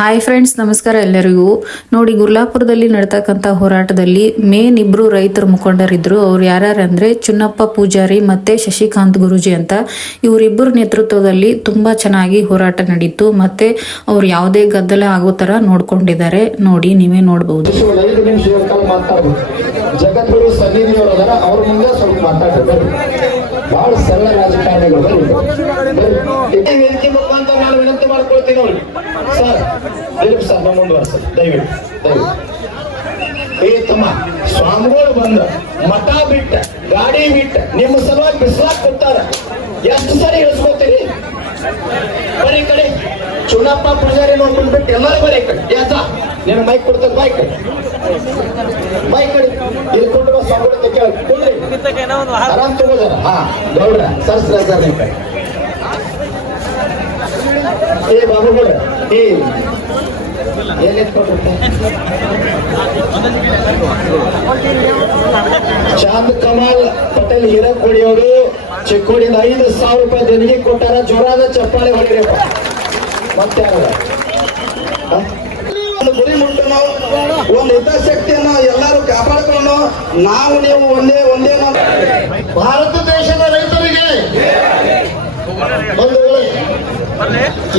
Hi friends ನಮಸ್ಕಾರ ಎಲ್ಲರಿಗೂ. ನೋಡಿ, ಗುರ್ಲಾಪುರದಲ್ಲಿ ನಡ್ತಕ್ಕಂಥ ಹೋರಾಟದಲ್ಲಿ ಮೇನ್ ಇಬ್ಬರು ರೈತರ ಮುಖಂಡರಿದ್ರು. ಅವ್ರು ಯಾರ್ಯಾರು ಅಂದ್ರೆ ಚುನ್ನಪ್ಪ ಪೂಜಾರಿ ಮತ್ತೆ ಶಶಿಕಾಂತ್ ಗುರುಜಿ ಅಂತ. ಇವರಿಬ್ಬರ ನೇತೃತ್ವದಲ್ಲಿ ತುಂಬಾ ಚೆನ್ನಾಗಿ ಹೋರಾಟ ನಡೀತು. ಮತ್ತೆ ಅವ್ರು ಯಾವುದೇ ಗದ್ದಲ ಆಗೋ ತರ ನೋಡ್ಕೊಂಡಿದ್ದಾರೆ. ನೋಡಿ, ನೀವೇ ಅವ್ರ ಮುಂದೆ ನಾನು ವಿನಂತಿ ಮಾಡ್ಕೊಳ್ತೀನಿ ಅವ್ರಿಗೆ. ಸರ್ ದಿಲೀಪ್ ಸರ್ ನಾವು ಮುಂದುವರ್ಸ ದಯವಿಟ್ಟು ದಯವಿಟ್ಟು. ಏ ತಮ್ಮ ಸ್ವಾಮಿಗಳು ಬಂದ ಮಠ ಬಿಟ್ಟ ಗಾಡಿ ಬಿಟ್ಟ ನಿಮ್ಮ ಸಲುವಾಗಿ ಬಿಸಿಲಾಕ್ ಕೊಡ್ತಾರ ಎಷ್ಟು ಸರಿ ಇಳಿಸ್ಕೋತೀರಿ? ಬರೀ ಕಡೆ ಚುನಪ್ಪ ಪೂಜಾರಿ ನೋಡ್ಕೊಂಡು ಬಿಟ್ಟು ಎಲ್ಲರೂ ಬರೀ ಕಡೆ. ಯಾತ ನೀನು ಮೈಕ್ ಕೊಡ್ತಾರೆ ಮೈಕ್ ಕಡೆ. ಬೈಕ್ ಕಡೆ. ಇಲ್ಲಿ ಕೊಟ್ಟು ಸ್ವಾಮಿಗಳು ತೆಗೆ ಕೊಡ್ರಿ. ಆರಾಮ್ ತಗೋದಾರ ಹಾ ಗೌಡ್ರ ಸರ್ ಸರ್ ನಿಮ್ಮ ಕಡೆ. ಏ ಬಾಬು ಗೌಡ್ರ ಏ? ಚಾಂದ್ ಕಮಾಲ್ ಪಟೇಲ್ ಹೀರಾ ಅವರು ಚಿಕ್ಕೋಡಿಯಿಂದ ಐದು ಸಾವಿರ ರೂಪಾಯಿ ದೇಣಿಗೆ ಕೊಟ್ಟಾರ, ಜೋರಾದ ಚಪ್ಪಾಳೆ ಹೊಡಿರಪ್ಪ ಮತ್ತೆ? ಒಂದು ಗುರಿ ಮುಟ್ಟನು ಒಂದು ಹಿತಾಸಕ್ತಿಯನ್ನು ಎಲ್ಲರೂ ಕಾಪಾಡ್ಕೊಂಡು ನಾವು ನೀವು ಒಂದೇ ಒಂದೇ ಭಾರತ ದೇಶದ ರೈತರಿಗೆ ಬಂಧುಗಳೇ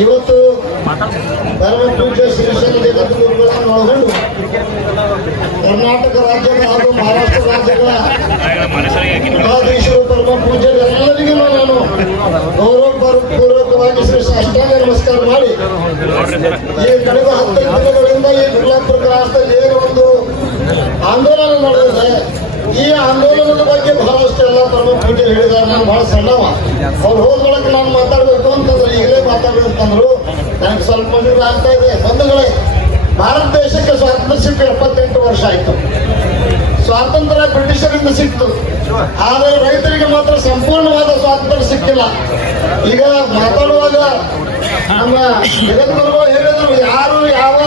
ಇವತ್ತು ಧರ್ಮ ಪೂಜೆ ಶ್ರೀಶೈಲ ಜಗದ್ಗುರುಗಳನ್ನು ಒಳಗೊಂಡು ಕರ್ನಾಟಕ ರಾಜ್ಯದ ಹಾಗೂ ಮಹಾರಾಷ್ಟ್ರ ರಾಜ್ಯಗಳ ಮಠಾಧೀಶರು ಪೂಜೆ ಪೂಜ್ಯರೆಲ್ಲರಿಗೂ ನಾನು ಗೌರವ ಪೂರ್ವಕವಾಗಿ ಶ್ರೀ ಸಾಷ್ಟಾಂಗ ನಮಸ್ಕಾರ ಮಾಡಿ. ಈ ಕಳೆದ ಹತ್ತು ದಿನಗಳಿಂದ ಈ ಗುರುಲಾಪುರ ರಾಷ್ಟ್ರದಲ್ಲಿ ಏನು ಒಂದು ಈ ಆಂದೋಲನದ ಬಗ್ಗೆ ಬಹಳಷ್ಟು ಎಲ್ಲ ಪರಮ ಪೂಜೆ ಹೇಳಿದ್ದಾರೆ. ನಾನು ಬಹಳ ಸಣ್ಣವ. ಅವ್ರು ಹೋದ್ರೊಳಗೆ ನಾನು ಮಾತಾಡಬೇಕು ಅಂತಂದ್ರೆ, ಈಗಲೇ ಮಾತಾಡಬೇಕು ಅಂತಂದ್ರು. ನನಗೆ ಸ್ವಲ್ಪ ಮಂದಿ ಆಗ್ತಾ ಇದೆ. ಬಂಧುಗಳೇ, ಭಾರತ ದೇಶಕ್ಕೆ ಸ್ವಾತಂತ್ರ್ಯ ಸಿಕ್ಕ ಎಪ್ಪತ್ತೆಂಟು ವರ್ಷ ಆಯ್ತು. ಸ್ವಾತಂತ್ರ್ಯ ಬ್ರಿಟಿಷರಿಂದ ಸಿಕ್ತು. ಆದರೆ ರೈತರಿಗೆ ಮಾತ್ರ ಸಂಪೂರ್ಣವಾದ ಸ್ವಾತಂತ್ರ್ಯ ಸಿಕ್ಕಿಲ್ಲ. ಈಗ ಮಾತಾಡುವಾಗ ನಮ್ಮ ಜಗದ್ಗುರುಗಳು ಹೇಳಿದ್ರು, ಯಾರು ಯಾವ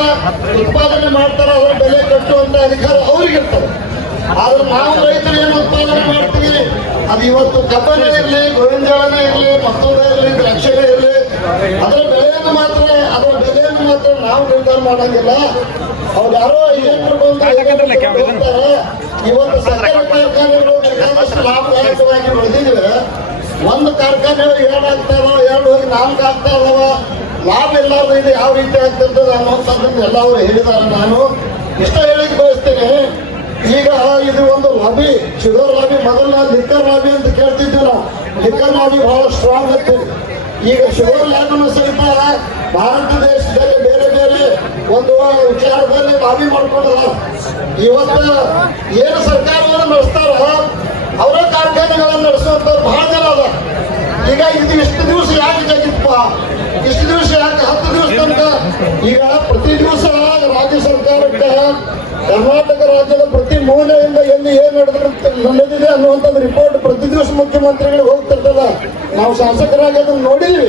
ಉತ್ಪಾದನೆ ಮಾಡ್ತಾರೋ ಅದರ ಬೆಲೆ ಕಟ್ಟುವಂತ ಅಧಿಕಾರ ಅವ್ರಿಗಿರ್ತದೆ. ಆದ್ರೆ ನಾವು ರೈತರು ಏನು ಉತ್ಪಾದನೆ ಮಾಡ್ತೀವಿ? ಅದು ಇವತ್ತು ಕಬ್ಬನೇ ಇರಲಿ ಗೋವಿಂದಾಳನೇ ಇರಲಿ ಮತ್ತೊಂದೇ ಇರಲಿ ದ್ರಾಕ್ಷಿನೇ ಇರಲಿ ಅದರ ಬೆಲೆಯನ್ನು ಮಾತ್ರ ಅದರ ಬೆಲೆಯನ್ನು ಮಾತ್ರ ನಾವು ನಿರ್ಧಾರ ಮಾಡಂಗಿಲ್ಲ. ಅವ್ರು ಯಾರೋ ಹೇಳ್ತಾರೆ, ಇವತ್ತು ಸಕ್ಕರೆ ಕಾರ್ಖಾನೆಗಳು ಬೇಕಾದಷ್ಟು ಲಾಭದಾಯಕವಾಗಿ ಉಳಿದಿದ್ರೆ ಒಂದು ಕಾರ್ಖಾನೆ ಏನಾಗ್ತಾರೋ ಎರಡು ಹೋಗಿ ನಾಲ್ಕು ಆಗ್ತಾ ಇದಾವ. ಲಾಭ ಇಲ್ಲಾರ್ದು ಇದು ಯಾವ ರೀತಿ ಆಗ್ತಿರ್ತದೆ ಅನ್ನೋಂಥದ್ದನ್ನು ಎಲ್ಲವರು ಹೇಳಿದ್ದಾರೆ ನಾನು ಇಷ್ಟ ಹೇಳಿಕ್ ಬಯಸ್ತೇನೆ. ಈಗ ಇದು ಒಂದು ಲಾಬಿ ಶುಗರ್ ಲಾಬಿ ಮೊದಲ ಲಿಕ್ಕರ್ ಲಾಬಿ ಅಂತ ಕೇಳ್ತಿದ್ವಿ ನಾವು. ಲಿಕ್ಕರ್ ಲಾಬಿ ಬಹಳ ಸ್ಟ್ರಾಂಗ್ ಇತ್ತು. ಈಗ ಶುಗರ್ ಲಾಬಿನ ಸಹಿತ ಭಾರತ ದೇಶದಲ್ಲಿ ಬೇರೆ ಬೇರೆ ಒಂದು ವಿಚಾರದಲ್ಲಿ ಲಾಬಿ ಮಾಡ್ಕೊಂಡಲ್ಲ ಇವತ್ತು ಏನು ಸರ್ಕಾರವನ್ನು ನಡೆಸ್ತಾರ ಅವರ ಕಾರ್ಖಾನೆಗಳನ್ನು ನಡೆಸುವಂತವ್ರು ಬಹಳ ಜನ ಅದ ಈಗ ಇದು ಇಷ್ಟು ದಿವಸ ಯಾಕೆ ಜಗಿತ್ಪ? ಇಷ್ಟು ದಿವಸ ಯಾಕೆ ಈಗ ಪ್ರತಿ ದಿವಸ ರಾಜ್ಯ ಸರ್ಕಾರಕ್ಕೆ ಕರ್ನಾಟಕ ರಾಜ್ಯದ ಪ್ರತಿ ಮೂಲೆಯಿಂದ ಎಲ್ಲಿ ಏನ್ ನಡೆದಿದೆ ಅನ್ನುವಂಥದ್ದು ರಿಪೋರ್ಟ್ ಪ್ರತಿ ದಿವಸ ಮುಖ್ಯಮಂತ್ರಿಗಳಿಗೆ ಹೋಗ್ತಿರ್ತದ ನಾವು ಶಾಸಕರಾಗಿ ಅದನ್ನು ನೋಡಿದ್ವಿ.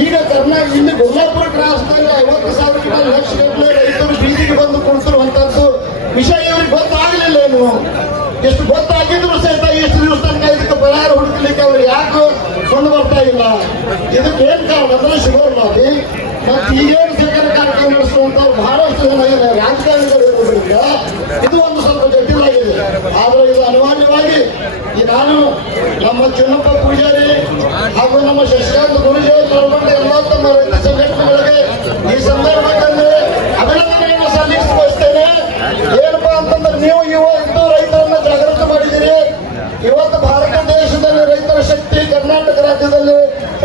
ಈಗ ಕರ್ನಾಟಕ ಇಲ್ಲಿ ಗುಲ್ಲಾಪುರ ಕ್ರಾಸ್ನಲ್ಲಿ ಐವತ್ತು ಸಾವಿರ ಲಕ್ಷ ಗಟ್ಟಲೆ ರೈತರು ಬೀದಿಗೆ ಬಂದು ಕುಳಿತಿರುವಂತದ್ದು ವಿಷಯ ಇವ್ರಿಗೆ ಗೊತ್ತಾಗಲಿಲ್ಲ ಏನು. ಎಷ್ಟು ಗೊತ್ತಾಗಿದ್ರು ಸಹಿತ ಎಷ್ಟು ದಿವಸ ತನಕ ಇದಕ್ಕೆ ಪರಿಹಾರ ಹುಡುಕಲಿಕ್ಕೆ ಅವ್ರು ಯಾಕೆ ಕೊಂಡು ಬರ್ತಾ ಇಲ್ಲ. ಇದಕ್ಕೆ ಏನ್ ಕಾರಣ ಅಂದ್ರೆ ಶುಗರ್ ಮಾಡಿ ಮತ್ತೆ ಸಕ್ಕರೆ ಕಾರ್ಯಕ್ರಮ ನಡೆಸುವಂತವ್ರು ಬಹಳಷ್ಟು ಜನ ಏನು ರಾಜಕಾರಣಿಗಳು ಇರೋದ್ರಿಂದ ಇದು ಒಂದು ಸ್ವಲ್ಪ ಜಟಿಲಾಗಿದೆ ಆದ್ರೆ ಇದು ಅನಿವಾರ್ಯವಾಗಿ ನಾನು ನಮ್ಮ ಚಿನ್ನಪ್ಪ ಪೂಜಾರಿ ಹಾಗೂ ನಮ್ಮ ಶಶಿಕಾಂತ್ ಗುರುಜಿ ಎಲ್ಲ ತಮ್ಮ ರೈತ ಸಂಘಟನೆಗಳಿಗೆ ಈ ಸಂದರ್ಭದಲ್ಲಿ ಅಭಿನಂದನೆಯನ್ನು ಸಲ್ಲಿಸಿ ಬಯಸ್ತೇನೆ ಏನಪ್ಪಾ ಅಂತಂದ್ರೆ ನೀವು ಇವತ್ತು ರೈತರನ್ನ ಜಾಗೃತಿ ಮಾಡಿದ್ದೀರಿ. ಇವತ್ತು ಭಾರತ ದೇಶದಲ್ಲಿ ರೈತರ ಶಕ್ತಿ ಕರ್ನಾಟಕ ರಾಜ್ಯದಲ್ಲಿ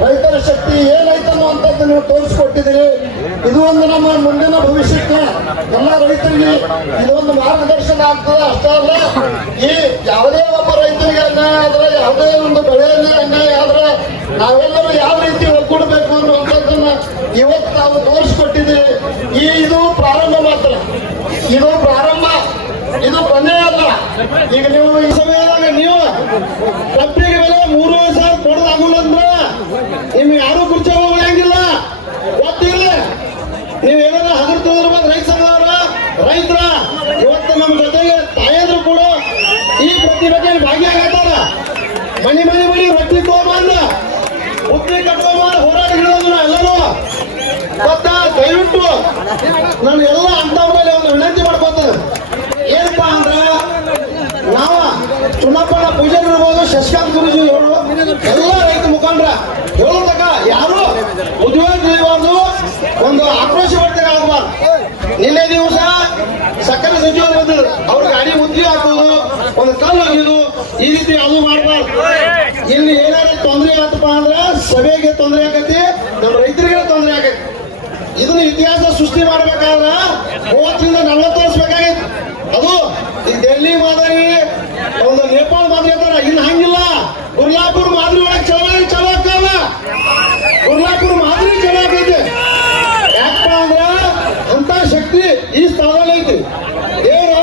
ರೈತರ ಶಕ್ತಿ ಏನಾಯ್ತನ್ನು ಅಂತ ನೀವು ತೋರಿಸ್ಕೊಟ್ಟಿದ್ದೀರಿ. ಒಂದು ನಮ್ಮ ಮುಂದಿನ ಭವಿಷ್ಯಕ್ಕೆ ಎಲ್ಲ ರೈತರಿಗೆ ಇದೊಂದು ಮಾರ್ಗದರ್ಶನ ಆಗ್ತದೆ ಅಷ್ಟೇ ಅಲ್ಲ, ಈ ಯಾವುದೇ ಒಬ್ಬ ರೈತರಿಗೆ ಅನ್ಯಾಯ ಆದ್ರೆ, ಯಾವುದೇ ಒಂದು ಬೆಳೆಯಲ್ಲಿ ಅನ್ಯಾಯ ಆದ್ರೆ ನಾವೆಲ್ಲರೂ ಯಾವ ರೀತಿ ಒಗ್ಗೂಡಬೇಕು ಅನ್ನುವಂಥದ್ದನ್ನ ಇವತ್ತು ನಾವು ತೋರಿಸ್ಕೊಟ್ಟಿದ್ದೀವಿ. ಈ ಇದು ಪ್ರಾರಂಭ ಮಾತ್ರ. ಇದು ಪ್ರಾರಂಭ. ಇದು ಕೊನೆ ಅಲ್ಲ. ಈಗ ನೀವು ಈ ಸಮಯದಾಗ ನೀವು ಕಬ್ಬಿಗೆ ಮೇಲೆ ಮೂರುವರೆ ಸಾವಿರ ಕೊಡೋದಾಗಲ್ಲ ಅಂದ್ರೆ ನಿಮ್ಗೆ ಯಾರು ಕುರ್ಚಿ ಹೋಗಂಗಿಲ್ಲ ಗೊತ್ತಿಲ್ಲ ನೀವು ಏನಾರ ಹಗರ್ ತೋದ್ರ ರೈತ ಸಂಘದವರ ರೈತರ ಇವತ್ತು ನಮ್ಮ ಜೊತೆಗೆ ತಾಯಂದ್ರು ಕೂಡ ಈ ಬಗ್ಗೆ ಭಾಗಿಯಾಗತ್ತಾರ ಮನಿ ಮನೆ ಮನೆ ರೊಟ್ಟಿ ತಗೊಂಬಂದ ಉತ್ತಿ ಕಟ್ಕೊಂಬಂದ ಹೋರಾಟ ಎಲ್ಲರೂ ಗೊತ್ತಾ ದಯವಿಟ್ಟು ನಾನು ಎಲ್ಲ ಅಂತವ್ರಲ್ಲಿ ಒಂದು ವಿನಂತಿ ಮಾಡ್ಕೊತೇನೆ. ಏನಪ್ಪಾ ಅಂದ್ರೆ, ನಾವ ಚುನಾಪಣ ಪೂಜೆ ಇರ್ಬೋದು, ಶಶಿಕಾಂತ್ ಗುರುಜಿ ಹೇಳು ಎಲ್ಲ ರೈತ ಮುಖಂಡ್ರ ಹೇಳೋದಾಗ ಯಾರು ಉದ್ಯೋಗ ತಿಳಿಬಾರ್ದು ಒಂದು ಆಕ್ರೋಶ ಹೊಟ್ಟೆ ಆಗಬಾರ್ದು ನಿನ್ನೆ ದಿವಸ ಸಕ್ಕರೆ ಸಚಿವರು ಬಂದಿದ್ರು ಅವ್ರ ಗಾಡಿ ಮುದ್ದಿ ಹಾಕೋದು ಒಂದು ಕಲ್ಲು ಹೋಗಿದ್ದು ಈ ರೀತಿ ಅದು ಮಾಡಬಾರ್ದು ಇಲ್ಲಿ ಏನಾದ್ರು ತೊಂದರೆ ಆತಪ್ಪ ಅಂದ್ರೆ ಸಭೆಗೆ ತೊಂದರೆ ಆಗತಿ ನಮ್ಮ ರೈತರಿಗೆ ತೊಂದರೆ ಆಗತಿ ಇದನ್ನ ಇತಿಹಾಸ ಸೃಷ್ಟಿ ಮಾಡ್ಬೇಕಾದ್ರ ಮೂವತ್ತರಿಂದ ನಲವತ್ತು ವರ್ಷ ಅದು ಈ ಡೆಲ್ಲಿ ಮಾದರಿ, ಒಂದು ನೇಪಾಳ ಮಾದರಿ ಅಂತಾರ. ಇಲ್ಲಿ, ಹಂಗಿಲ್ಲ. ಗುರ್ಲಾಪುರ್ ಮಾದರಿ ಒಳಗೆ ಚಳವಳಿ ಚಲೋ ಆಗ್ತಾವ. ಗುರ್ಲಾಪುರ್ ಮಾದರಿ ಚಲೋ ಆಗೈತಿ. ಯಾಕಪ್ಪ ಅಂದ್ರ ಅಂತ ಶಕ್ತಿ ಈ ಸ್ಥಳದಲ್ಲಿ ಐತಿ. ದೇವರು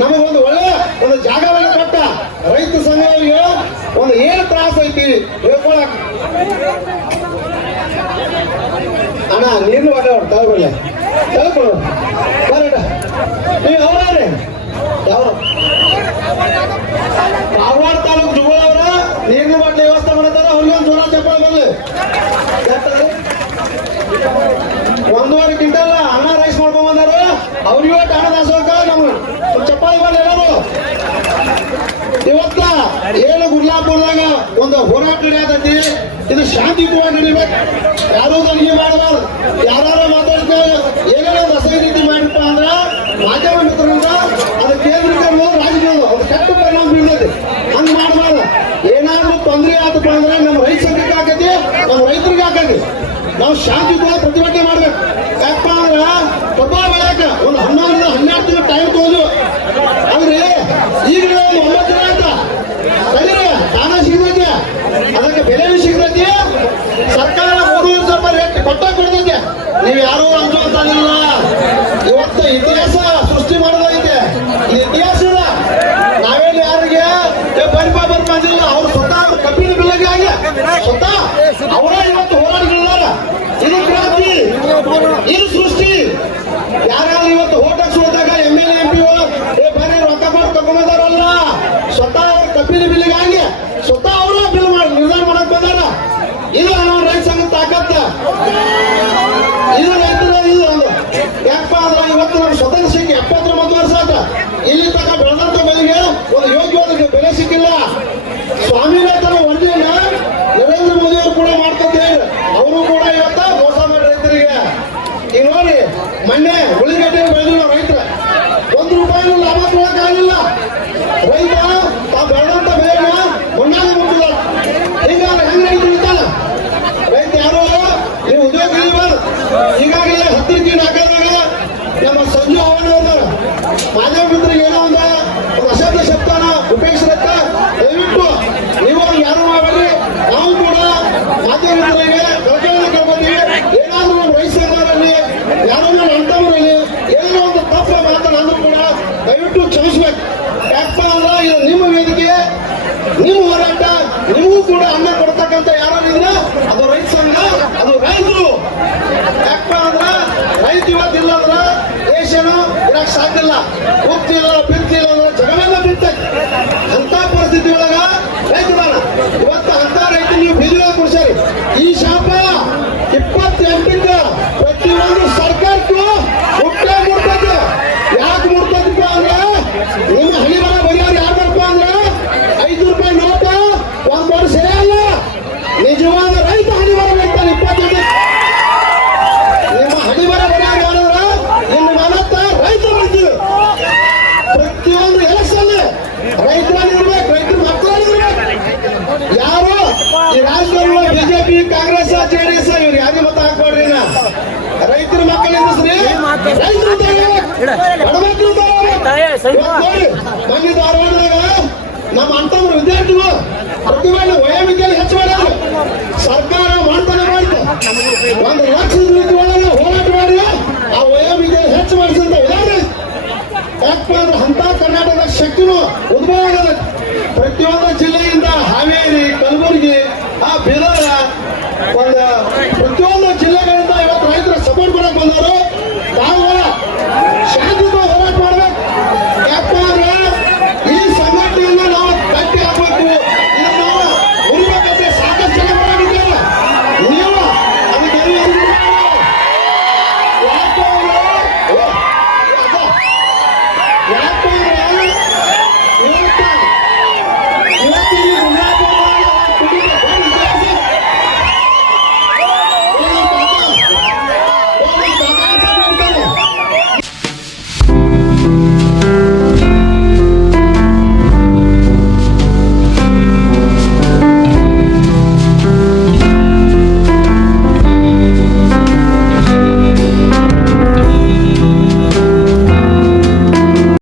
ನಮಗೊಂದು ಒಳ್ಳೆ ಒಂದು ಜಾಗವನ್ನು ಕೊಟ್ಟ ರೈತ ಸಂಘಗಳಿಗೆ ಒಂದು ಏನು ತ್ರಾಸ ಐತಿ ಅಣ್ಣ ನೀನು ಒಳ್ಳೆ ತಗೊಳ್ಳಿ ತಗೊಳ್ಳು ಬರಟ ನೀವು ಅವರೇ ಯಾವ ಕಾರವಾರ ತಾಲೂಕು ಜುಗಳವರ ನೀರಿನ ವ್ಯವಸ್ಥೆ ಮಾಡ್ತಾರ ಅವ್ರಿಗೆ ಒಂದು ಚಪ್ಪಳ ಬಂದು ಒಂದೂವರೆ ಕ್ವಿಂಟಲ್ ಅಣ್ಣ ರೈಸ್ ಮಾಡ್ಕೊಂಡ್ ಬಂದಾರ. ಅವ್ರಿಗೆ ದಾಸೋಕ ನಮ್ಗೆ. ಚಪ್ಪಾಳಿ ಬಂದು ಎಲ್ಲರೂ ಇವತ್ತ ಏನು ಒಂದು ಹೋರಾಟ ನಡೆಯತೈತಿ ಇದು ಶಾಂತಿಯುತವಾಗಿ ನಡಿಬೇಕು. ಯಾರು ನನಗೆ ಮಾಡಬಾರ್ದು ಯಾರು ಮಾತಾಡ್ತಾರೆ ಏನೇನೋ ರಸೈ ರೀತಿ ಮಾಡಿಪ್ಪ ಅಂದ್ರ ಮಾಧ್ಯಮ ಮಿತ್ರರಿಂದ ಅದು ಕೇಂದ್ರೀಕರಣ ರಾಜಕೀಯ ಅದು ಕೆಟ್ಟ ಪರಿಣಾಮ ಬೀಳ್ತೈತಿ ಹಂಗ್ ಮಾಡಬಾರ್ದು ಏನಾದ್ರೂ ತೊಂದರೆ ಆತಪ್ಪ ಅಂದ್ರೆ ನಮ್ಮ ರೈತ ಸಂಘಕ್ಕೆ ಆಕೈತಿ ನಮ್ಮ ರೈತರಿಗೆ ಆಕೈತಿ ನಾವು ಶಾಂತಿಯುತವಾಗಿ ಪ್ರತಿಭಟನೆ ಮಾಡ್ಬೇಕು ಯಾಕಪ್ಪ ಅಂದ್ರ ಕಬ್ಬ ಬೆಳೆಯಕ ಒಂದು ಹನ್ನೊಂದು ಹನ್ನೆರಡು ತಿಂಗಳು ಟೈಮ್ ತಗೊಂಡು ಆದ್ರೆ ಈಗ ಒಂದು ಒಂಬತ್ತು ದಿನ ಆಯ್ತಾ ಕಲೀರಿ ದಾನ ಸಿಗತೈತಿ ಅದಕ್ಕೆ ಬೆಲೆನೂ ಸಿಗತೈತಿ ಸರ್ಕಾರ ಮೂರು ಸ್ವಲ್ಪ ರೇಟ್ ಕೊಟ್ಟ ಕೊಡ್ತೈತಿ ನೀವು ಯಾರು ಅಂಜುವಂತಾಗಿಲ್ಲ ಇವತ್ತು ಇತಿಹಾಸ ಸೃಷ್ಟಿ ಮಾಡೋದೈತೆ ಇದು ಇತಿಹಾಸ ಇಲ್ಲ ನಾವೇನು ಯಾರಿಗೆ ಏ ಬರ್ಪ ಬರ್ಪ ಅಂದಿಲ್ಲ ಅವ್ರು ಸ್ವತಃ ಅವ್ರ ಕಬ್ಬಿನ ಬಿಲ್ಲಗೆ ಆಗಿ ಸ್ವತಃ ಅವರ ಇವತ್ತು ಹೋರಾಟಗಳಿಲ್ಲ ಇದು ಕ್ರಾಂತಿ ಇದು ಸೃಷ್ಟಿ ಯಾರು ಇವತ್ತು ಹೋಟೆಲ್ ಹೋದಾಗ ಎಂ ಎಲ್ ಎಂ ಪಿ ಏ ಬರೀ ರೊಕ್ಕ ಮಾಡಿ ತಗೊಂಬಂದಾರಲ್ಲ ಸ್ವತಃ ಅವ್ರ ಕಬ್ಬಿನ ಬಿಲ್ಲಿಗೆ ಆಗಿ ಸ್ವತಃ ಅವರ ಬಿಲ್ ಮಾಡಿ ನಿರ್ಧಾರ ಮಾಡಕ್ ಬಂದಾರ ಇದು ನಾವು ರೈತ ಸಂಘ ತಾಕತ್ತ ಇದು ರೈತರ ಇದು ಒಂದು ಯಾಕಪ್ಪ ಅಂದ್ರೆ ಇವತ್ತು ನಮ್ಮ ಸ್ವತಂತ್ರ ಸಿಕ್ಕಿ ಎಪ್ಪತ್ತೊಂಬತ್ತು ವರ್ಷ ಆತ ಇಲ್ಲಿ ತನಕ ಬೆಳೆದಂತ ಬೆಲೆಗೆ ಒಂದು ಯೋಗ್ಯವಾದ ಬೆಲೆ ಸಿಕ್ಕಿಲ್ಲ. ಸ್ವಾಮಿನಾಥನ ವರದಿಯನ್ನ ನರೇಂದ್ರ ಮೋದಿ ಅವರು ಕೂಡ ಮಾಡ್ತಂತೆ ಅವರು ಕೂಡ ಇವತ್ತ ಮೋಸ ಮಾಡಿ ರೈತರಿಗೆ. ಈಗ ನೋಡಿ, ಮೊನ್ನೆ ಉಳಿಗಡ್ಡೆ ಬೆಳೆದಿಲ್ಲ ರೈತರ ಒಂದು ರೂಪಾಯಿನೂ ಲಾಭ ಕೊಡಕ್ಕಾಗಿಲ್ಲ ರೈತ ತಾವು ಬೆಳೆದಂತ ಬೆಳೆನ ಮಣ್ಣಾಗಿ ಮುಟ್ಟಿಲ್ಲ ಹೀಗಾಗಿ ಹೆಂಗ್ ರೈತ ಇರ್ತಾನ ರೈತ ಯಾರು ನೀವು ಉದ್ಯೋಗ ಇಳಿಬಾರ್ದು ಈಗಾಗಲೇ ಹತ್ತಿರ ಹಾಕಿದಾಗ ನಮ್ಮ ಸಂಜು ಅವನವರು ಮಾನವ ಮಿತ್ರರಿಗೆ ಏನೋ ಒಂದು ಒಂದು ಅಶಬ್ದ ಶಬ್ದನ ಉಪಯೋಗಿಸಿರತ್ತ ದಯವಿಟ್ಟು ನೀವು ಯಾರು ಮಾಡಬೇಡಿ ನಾವು ಕೂಡ ಮಾಧ್ಯಮ ಮಿತ್ರರಿಗೆ ಕಳ್ಕೊಳ್ಳೋದು ಕೇಳ್ಕೊತೀವಿ ಏನಾದ್ರೂ ಒಂದು ವಯಸ್ಸಾದವರಲ್ಲಿ ಯಾರೋ ಒಂದು ಅಂಥವರಲ್ಲಿ ಏನೋ ಒಂದು ತಪ್ಪು ಮಾತನಾದ್ರೂ ಕೂಡ ದಯವಿಟ್ಟು ಕ್ಷಮಿಸ್ಬೇಕು ಯಾಕಪ್ಪ ಅಂದ್ರೆ ಇದು ನಿಮ್ಮ ವೇದಿಕೆ ನಿಮ್ಮ ಹೋರಾಟ ನಿಮಗೂ ಕೂಡ ಅನ್ನ ಕೊಡ್ತಕ್ಕಂಥ ಯಾರು ಇದ್ರೆ ಅದು ರೈತ ಸಂಘ ಅದು ರೈತರು ಯಾಕಪ್ಪ ಅಂದ್ರ ರೈತ ಇವತ್ತಿಲ್ಲ ಅಂದ್ರ ದೇಶನು ಬಿಡ್ತಿಲ್ಲ ಅಂದ್ರೆ ಜಗವೆಲ್ಲ ಬಿಡ್ತೈತಿ ಅಂತ ಪರಿಸ್ಥಿತಿ ಒಳಗ ರೈತರ ಮಕ್ಕಳ ನಮ್ಮ ಧಾರವಾಡದಾಗ ನಮ್ಮ ವಿದ್ಯಾರ್ಥಿಗಳು ಪ್ರತಿಭೆಯನ್ನು ಹೆಚ್ಚು ಮಾಡಿದ್ರು. ಸರ್ಕಾರ ಮಾಡ್ತಾನೆ ಮಾಡಿತು ಒಂದು ಲಕ್ಷದ ಹೋರಾಟ ಮಾಡಿ ಆ ಹೆಚ್ಚು ಮಾಡಿಸಿದ ಉದಾಹರಣೆ ಅಂತ ಕರ್ನಾಟಕದ ಶಕ್ತಿನೂ ಉದ್ಭವ ಆಗದ ಪ್ರತಿಯೊಂದು ಜಿಲ್ಲೆ